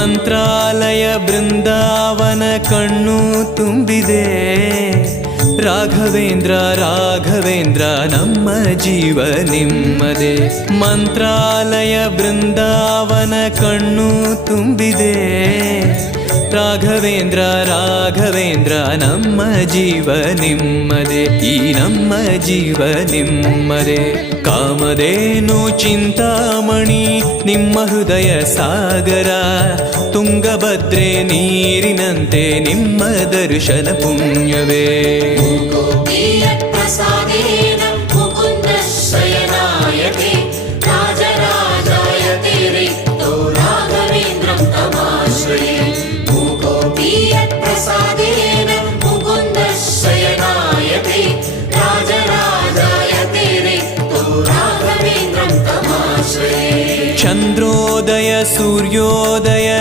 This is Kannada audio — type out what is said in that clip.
ಮಂತ್ರಾಲಯ ಬೃಂದಾವನ ಕಣ್ಣು ತುಂಬಿದೆ. ರಾಘವೇಂದ್ರ ರಾಘವೇಂದ್ರ ನಮ್ಮ ಜೀವ ನಿಮ್ಮದೇ. ಮಂತ್ರಾಲಯ ಬೃಂದಾವನ ಕಣ್ಣು ತುಂಬಿದೆ. ರಾಘವೇಂದ್ರ ರಾಘವೇಂದ್ರ ನಮ್ಮ ಜೀವ ನಿಮ್ಮದೇ. ಈ ನಮ್ಮ ಜೀವ ನಿಮ್ಮದೇ. ಕಾಮಧೇನು ಚಿಂತಾಮಣಿ ನಿಮ್ಮ ಹೃದಯ ಸಾಗರ. ತುಂಗಭದ್ರೆ ನೀರಿನಂತೆ ನಿಮ್ಮ ದರ್ಶನ ಪುಣ್ಯವೇ. ಚಂದ್ರೋದಯ ಸೂರ್ಯೋದಯ